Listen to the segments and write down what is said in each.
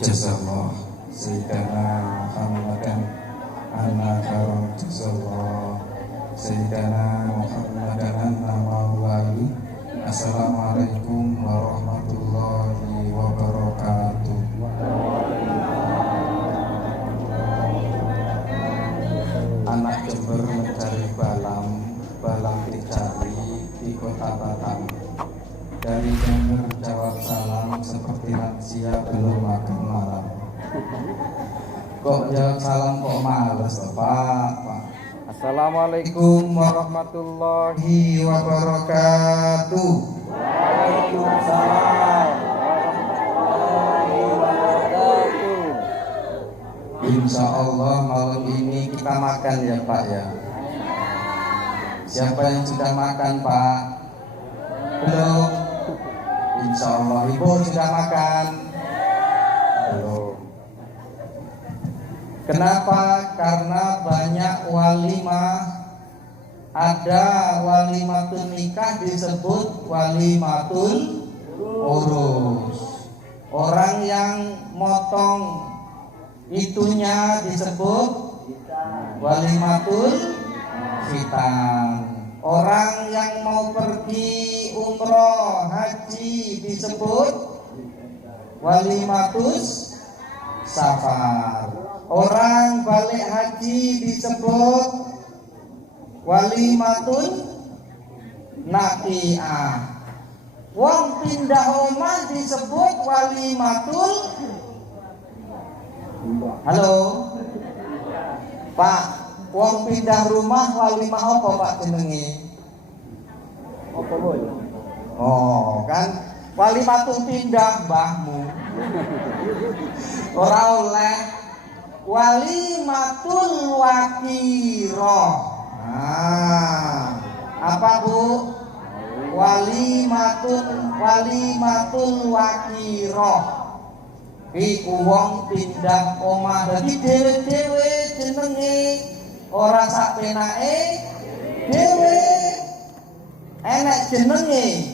Jazallah Sayyidina Muhammadan anna karam jazallah Sayyidina Muhammadan anna mawali. Assalamualaikum warahmatullahi wabarakatuh. Anak Jember mencari balang dicari di kota Batam. Dari Jember jawab salam seperti lansia belum makan malam. Kok jawab salam kok males Pak? Assalamualaikum warahmatullahi wabarakatuh. Waalaikumsalam warahmatullahi wabarakatuh. Insya Allah malam ini kita makan ya Pak ya. Siapa yang sudah makan Pak? Belum. Insya Allah Ibu sudah makan. Belum. Kenapa? Karena banyak walimah. Ada walimatul nikah disebut walimatul urus. Orang yang motong itunya disebut walimatul khitan. Orang yang mau pergi umroh haji disebut walimatus safar. Orang balik haji disebut walimatul naqiah. Wong pindah omah disebut walimatul. Halo Pak, wong pindah rumah walimah apa Pak jenenge? Apa boy? Oh kan walimatul pindah mbahmu. Ora oleh walimatul wakiroh. Apa Bu? Walimatul wakiroh. Iku wong pindah omah dadi dhewe-dhewe jenenge, ora sak penake dhewe. Enek jenenge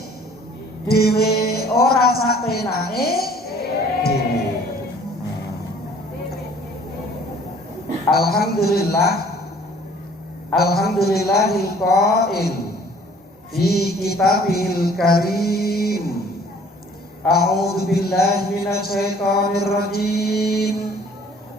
dhewe ora sak penake dhewe. Alhamdulillahil qail fi kitabil karim. A'udzu billahi minasyaitonir rajim.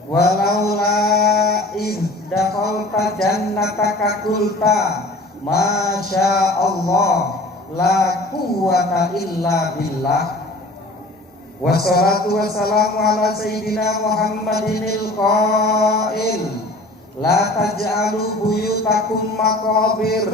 Walaula id dakhalta jannataka qulta masya Allah la quwwata illa billah. Wassalatu wassalamu ala sayyidina Muhammadinil qail la taj'alu buyutakum maqabir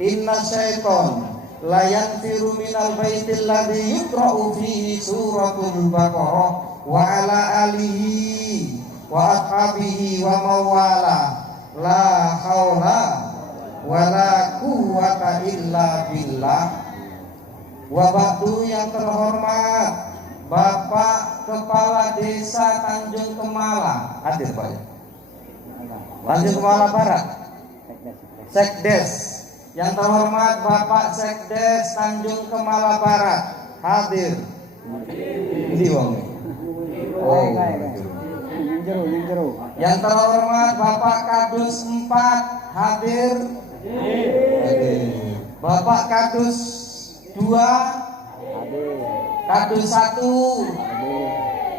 inna syaiton la yanfiru minal baitil ladzi yuqra'u fihi suratul baqarah wa ala alihi wa ashabihi wa mawala la haula wa la quwwata illa billah. Wa ba'du, yang terhormat Bapak Kepala Desa Tanjung Kemala, hadir Pak ya? Tanjung Kemala Barat, Sekdes. Yang terhormat Bapak Sekdes Tanjung Kemala Barat, hadir. Ini wong. Oh, yang terhormat Bapak Kadus 4, hadir. Bapak Kadus 2, hadir. Kadus 1,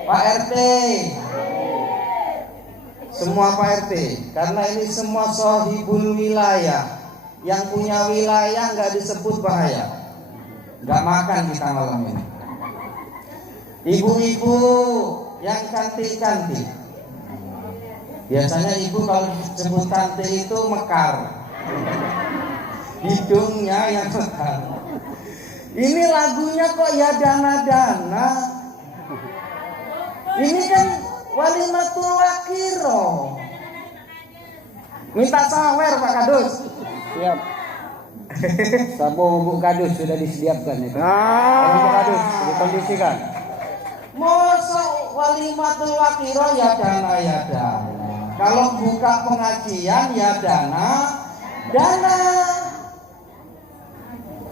Pak RT. Semua Pak RT, karena ini semua sohibul wilayah. Yang punya wilayah nggak disebut bahaya. Nggak makan kita malam ini. Ibu-ibu yang cantik-cantik. Biasanya ibu kalau disebut cantik itu mekar. Hidungnya yang mekar. Ini lagunya kok ya dana-dana. Ini kan walimatul wakiroh. Minta sawer Pak Kadus. Siap. Sabun bubuk kadus sudah disediakan itu. Bubuk kadus dikondisikan. Masa walimatul wakiroh ya dana. Kalau buka pengajian ya dana.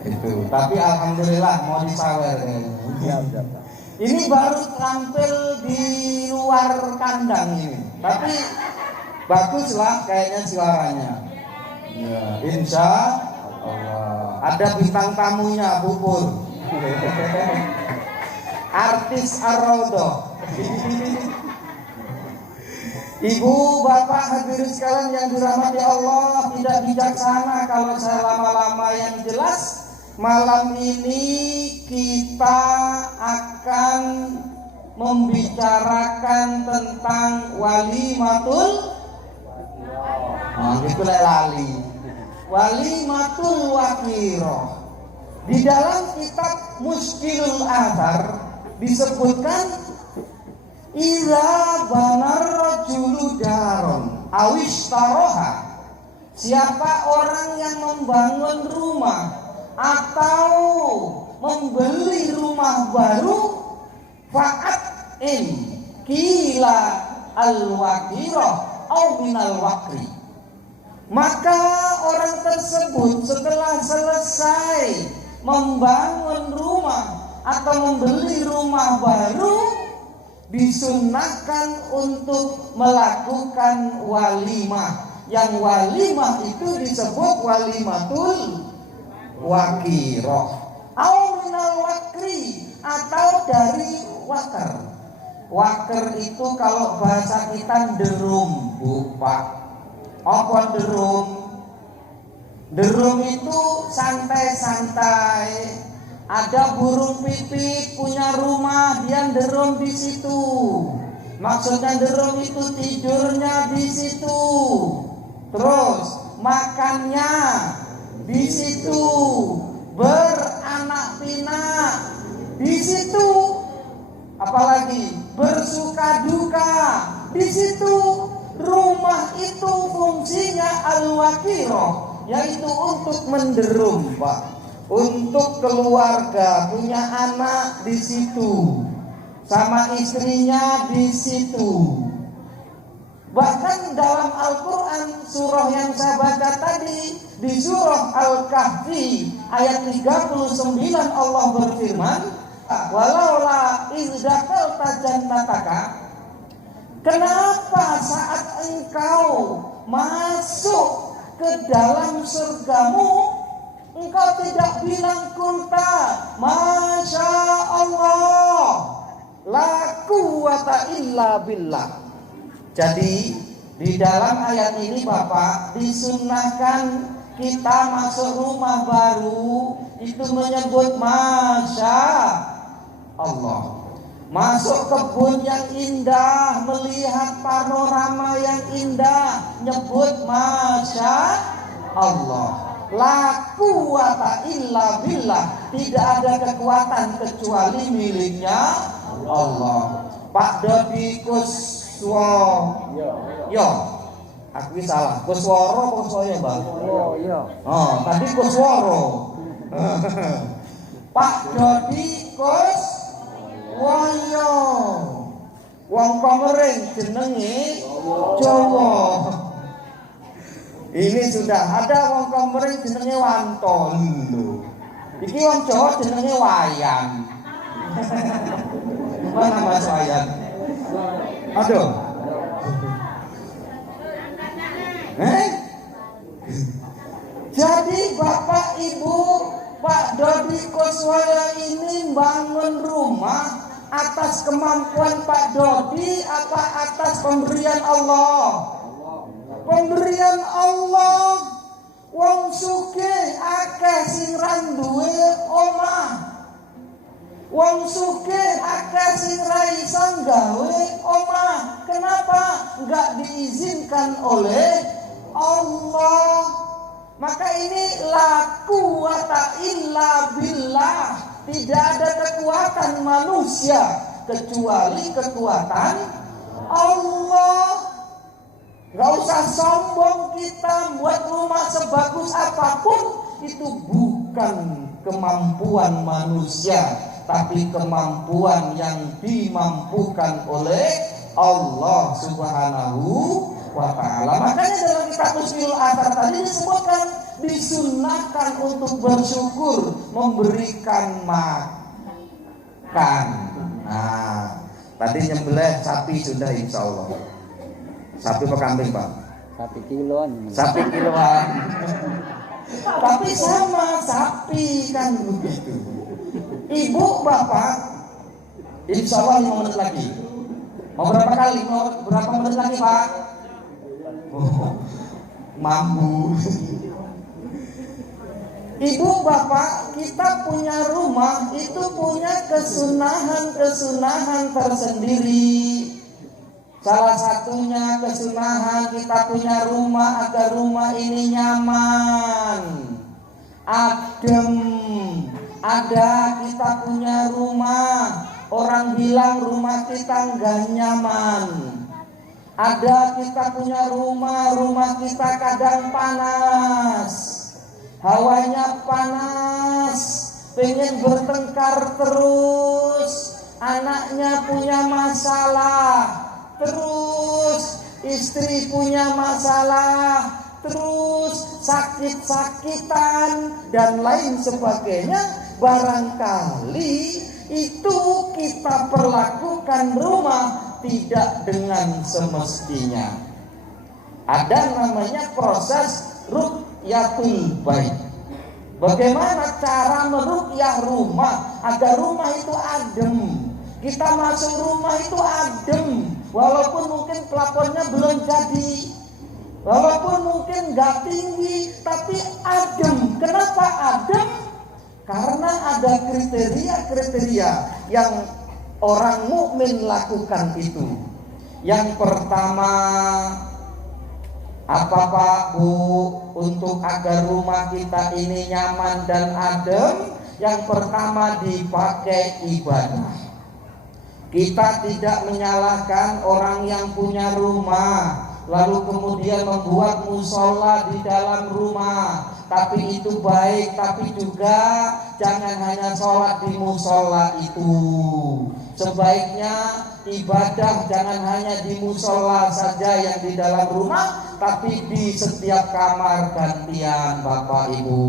Itu. Tapi alhamdulillah mau disawer. Ini baru tampil di luar kandang ini. Tapi baguslah kayaknya suaranya. Ya, insya Allah. Ada bintang tamunya, Bubur. Artis Ar-Raudhah. Ibu, bapak, hadirin sekalian yang dirahmati Allah, tidak bijaksana kalau saya lama-lama. Yang jelas malam ini kita akan membicarakan tentang walimatul, itu lali, walimatul waqiroh. Di dalam kitab Mushkilul Athar disebutkan ila banar rajulu daron awishtaroha, siapa orang yang membangun rumah atau membeli rumah baru, fa'at in kila al-waqirah au minal waqri, maka orang tersebut setelah selesai membangun rumah atau membeli rumah baru disunnahkan untuk melakukan walimah. Yang walimah itu disebut walimatul waqiroh au minal waqri, atau dari waker. Waker itu kalau bahasa kita derum, Pak. Apa derum? Derum itu santai-santai. Ada burung pipit punya rumah, dia derum di situ. Maksudnya derum itu tidurnya di situ, terus makannya di situ, beranak pinak di situ, apalagi bersuka duka di situ. Rumah itu fungsinya al-waqiroh, yaitu untuk menderum, Pak. Untuk keluarga, punya anak di situ, sama istrinya di situ. Bahkan dalam Al-Quran surah yang saya baca tadi, di surah Al-Kahfi ayat 39 Allah berfirman, walaula izdaqalta jannataka, kenapa saat engkau masuk ke dalam surgamu engkau tidak bilang kulta masya Allah la quwata illa billah. Jadi di dalam ayat ini Bapak disunnahkan kita masuk rumah baru itu menyebut masya Allah. Masuk kebun yang indah, melihat panorama yang indah, nyebut masya Allah. La quwata illa billah, tidak ada kekuatan kecuali miliknya Allah. Pak Dodi Kuswoyo, aku salah. Kusworo, Kuswoyo, Bang. Oh, tadi Kusworo. Pak Dodi Kuswoyo, wong Komering jenenge Jawa. Ini sudah ada wong Komering jenenge Wanton lho. Iki wong Jawa jenenge Wayang. Mana Mas Wayang? Aduh. Jadi Bapak Ibu, Pak Dodi Kuswoyo ini bangun rumah atas kemampuan Pak Dodi apa atas pemberian Allah? Pemberian Allah. Wong sugih akeh sing ra duwe omah. Wong sugih akeh sing ra iso gawe omah. Kenapa? Enggak diizinkan oleh Allah. Maka ini la quwata illa billah. Tidak ada kekuatan manusia kecuali kekuatan Allah. Gak usah sombong kita buat rumah sebagus apapun, itu bukan kemampuan manusia, tapi kemampuan yang dimampukan oleh Allah Subhanahu wa ta'ala. Makanya dalam kitab Mushkilul Athar tadi disebutkan disunnahkan untuk bersyukur, memberikan makan. Nah, Tadi nyembelih sapi sudah insya Allah. Sapi apa kambing Pak? Sapi kiloan. Sapi kiloan. Tapi sama sapi kan begitu. Ibu bapak, insya Allah 5 menit lagi. Mau berapa kali? Mau berapa menit lagi Pak? Oh, mampu. Ibu bapak, kita punya rumah itu punya kesunahan tersendiri. Salah satunya kesunahan kita punya rumah agar rumah ini nyaman, adem. Ada kita punya rumah, orang bilang rumah kita nggak nyaman. Ada kita punya rumah kita kadang panas, hawanya panas, pengen bertengkar terus, anaknya punya masalah, terus istri punya masalah, terus sakit-sakitan dan lain sebagainya. Barangkali itu kita perlakukan rumah tidak dengan semestinya. Ada namanya proses ruqyatul bait. Bagaimana cara meruqyah rumah agar rumah itu adem? Kita masuk rumah itu adem, walaupun mungkin plafonnya belum jadi, walaupun mungkin nggak tinggi, tapi adem. Kenapa adem? Karena ada kriteria-kriteria yang orang mukmin lakukan itu. Yang pertama, apa Pak Bu, untuk agar rumah kita ini nyaman dan adem, yang pertama dipakai ibadah. Kita tidak menyalahkan orang yang punya rumah lalu kemudian membuat musola di dalam rumah, tapi itu baik. Tapi juga jangan hanya sholat di musola itu. Sebaiknya ibadah jangan hanya di musola saja yang di dalam rumah, tapi di setiap kamar gantian Bapak Ibu.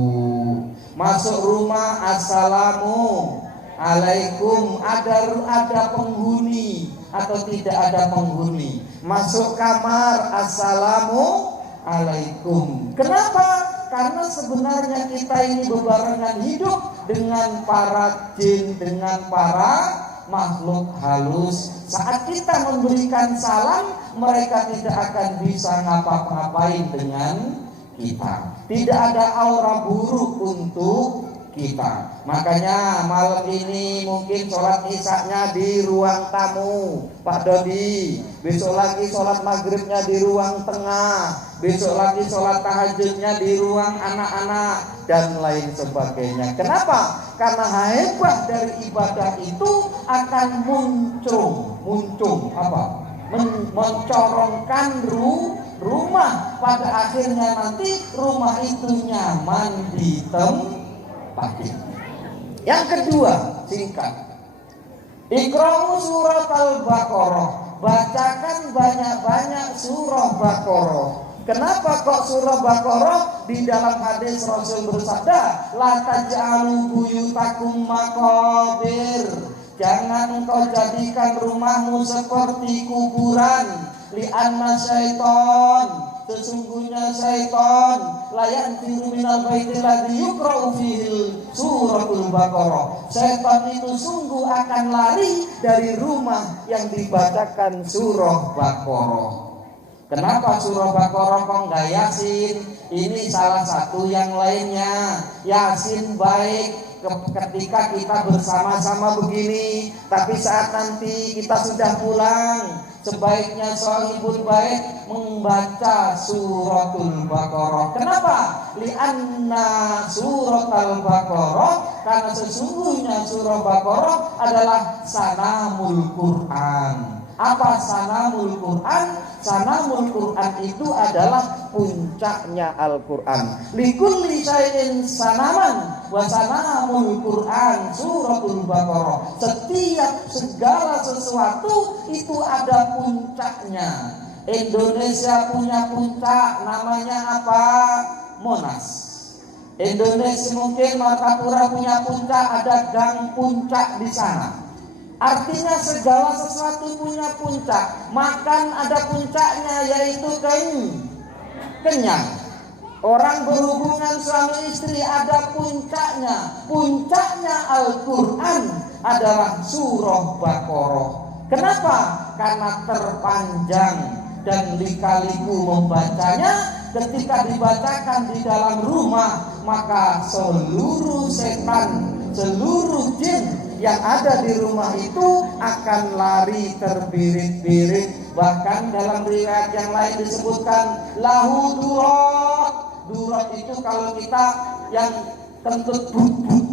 Masuk rumah, assalamualaikum, ada penghuni atau tidak ada penghuni. Masuk kamar, assalamualaikum. Kenapa? Karena sebenarnya kita ini bebarengan hidup dengan para jin, dengan para makhluk halus. Saat kita memberikan salam, mereka tidak akan bisa ngapa-ngapain dengan kita. Tidak ada aura buruk untuk kita. Makanya malam ini mungkin sholat isya-nya di ruang tamu Pak Dodi, besok lagi sholat maghribnya di ruang tengah, besok lagi sholat tahajudnya di ruang anak-anak dan lain sebagainya. Kenapa? Karena hebat dari ibadah itu akan mencorongkan rumah. Pada akhirnya nanti rumah itu nyaman di tempat. Yang kedua, singkat, Iqra'u surat Al-Baqarah. Bacakan banyak-banyak surah Baqarah. Kenapa kok surah Baqarah? Di dalam hadis Rasul bersabda, la taj'alu buyutakum maqabir. Jangan engkau jadikan rumahmu seperti kuburan. Li'anna syaiton, sesungguhnya syaitan layan tiru minal baitil ladzi yuqra'u fihi suratul Baqarah. Syaitan itu sungguh akan lari dari rumah yang dibacakan surah Baqarah. Kenapa surah Baqarah kok enggak Yasin? Ini salah satu yang lainnya. Yasin baik ketika kita bersama-sama begini, tapi saat nanti kita sudah pulang, sebaiknya shahibul bait membaca suratul Baqarah. Kenapa? Li'anna suratul Baqarah, karena sesungguhnya surah Baqarah adalah sanamul Quran. Apa sanamul Quran? Sanamul Quran itu adalah puncaknya Al-Quran. Likulli syai'in sanaman wa sanamul Quran suratul Baqarah. Setiap segala sesuatu itu ada puncaknya. Indonesia punya puncak, namanya apa? Monas. Indonesia mungkin Martapura punya puncak, ada gang puncak di sana. Artinya segala sesuatu punya puncak. Makan ada puncaknya, yaitu kenyang. Orang berhubungan suami istri ada puncaknya. Puncaknya Al-Quran adalah surah Baqarah. Kenapa? Karena terpanjang dan lika-liku membacanya. Ketika dibacakan di dalam rumah, maka seluruh setan, seluruh jin yang ada di rumah itu akan lari terbirit-birit. Bahkan dalam riwayat yang lain disebutkan lahu durat. Durat itu kalau kita yang kentut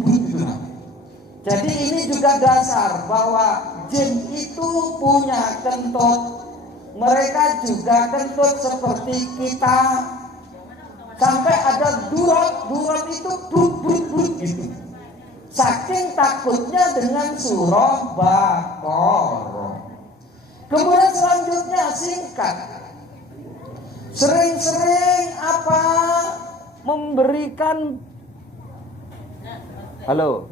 gitu. Jadi ini juga dasar bahwa jin itu punya kentut. Mereka juga kentut seperti kita. Sampai ada durat itu gitu. Saking takutnya dengan surah Baqarah. Kemudian selanjutnya singkat. Sering-sering apa? Memberikan. Halo.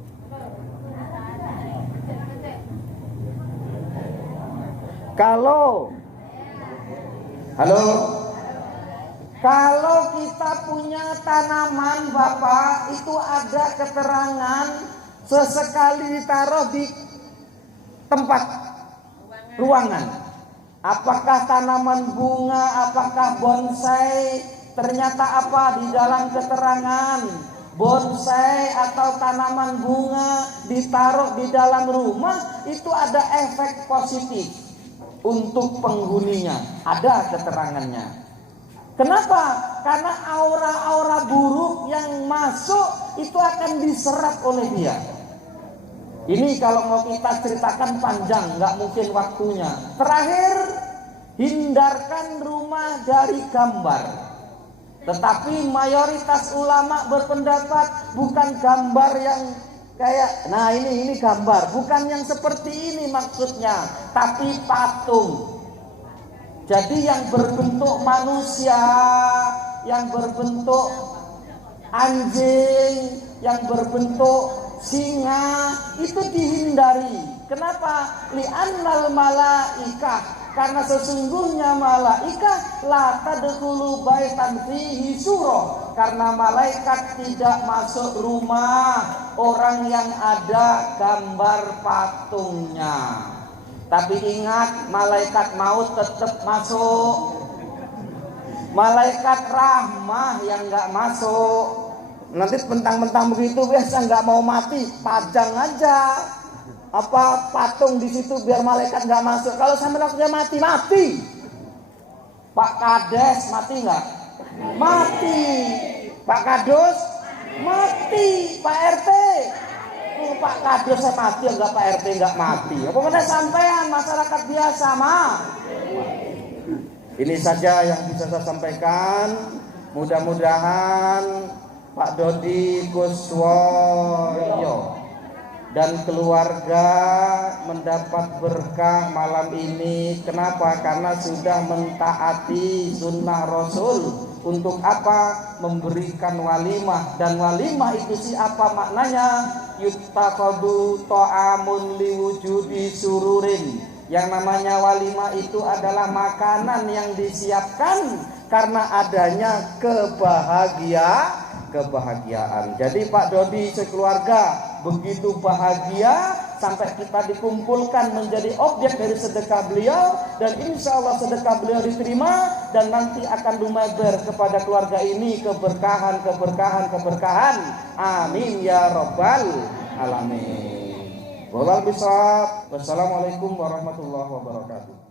Kalau kita punya tanaman Bapak, itu ada keterangan sesekali ditaruh di tempat ruangan. Apakah tanaman bunga, apakah bonsai? Ternyata apa di dalam keterangan? Bonsai atau tanaman bunga ditaruh di dalam rumah itu ada efek positif untuk penghuninya. Ada keterangannya. Kenapa? Karena aura-aura buruk yang masuk itu akan diserap oleh dia. Ini kalau mau kita ceritakan panjang, nggak mungkin waktunya. Terakhir, hindarkan rumah dari gambar. Tetapi mayoritas ulama berpendapat bukan gambar yang kayak, nah ini gambar, bukan yang seperti ini maksudnya, tapi patung. Jadi yang berbentuk manusia, yang berbentuk anjing, yang berbentuk singa itu dihindari. Kenapa? Li'annal malaikah, karena sesungguhnya malaikah la tadkhulu baitan fihi surah, karena malaikat tidak masuk rumah orang yang ada gambar patungnya. Tapi ingat, malaikat maut tetap masuk. Malaikat rahmah yang nggak masuk. Nanti mentang-mentang begitu biasa nggak mau mati, pajang aja apa patung di situ biar malaikat nggak masuk. Kalau sampai waktunya mati. Pak Kades mati nggak? Mati. Pak Kades mati. Pak RT. Pak Kades saya mati, enggak Pak RT enggak mati. Apa kena sampean masyarakat biasa mah? Ini saja yang bisa saya sampaikan. Mudah-mudahan Pak Dodi Kuswoyo dan keluarga mendapat berkah malam ini. Kenapa? Karena sudah mentaati sunnah Rasul. Untuk apa? Memberikan walimah. Dan walimah itu apa maknanya? Yuttaqadu ta'amun liwujudi sururin. Yang namanya walimah itu adalah makanan yang disiapkan karena adanya kebahagiaan. Jadi Pak Dodi sekeluarga begitu bahagia sampai kita dikumpulkan menjadi objek dari sedekah beliau, dan insya Allah sedekah beliau diterima dan nanti akan lumaber kepada keluarga ini keberkahan. Amin ya rabbal alamin. Wassalamualaikum warahmatullahi wabarakatuh.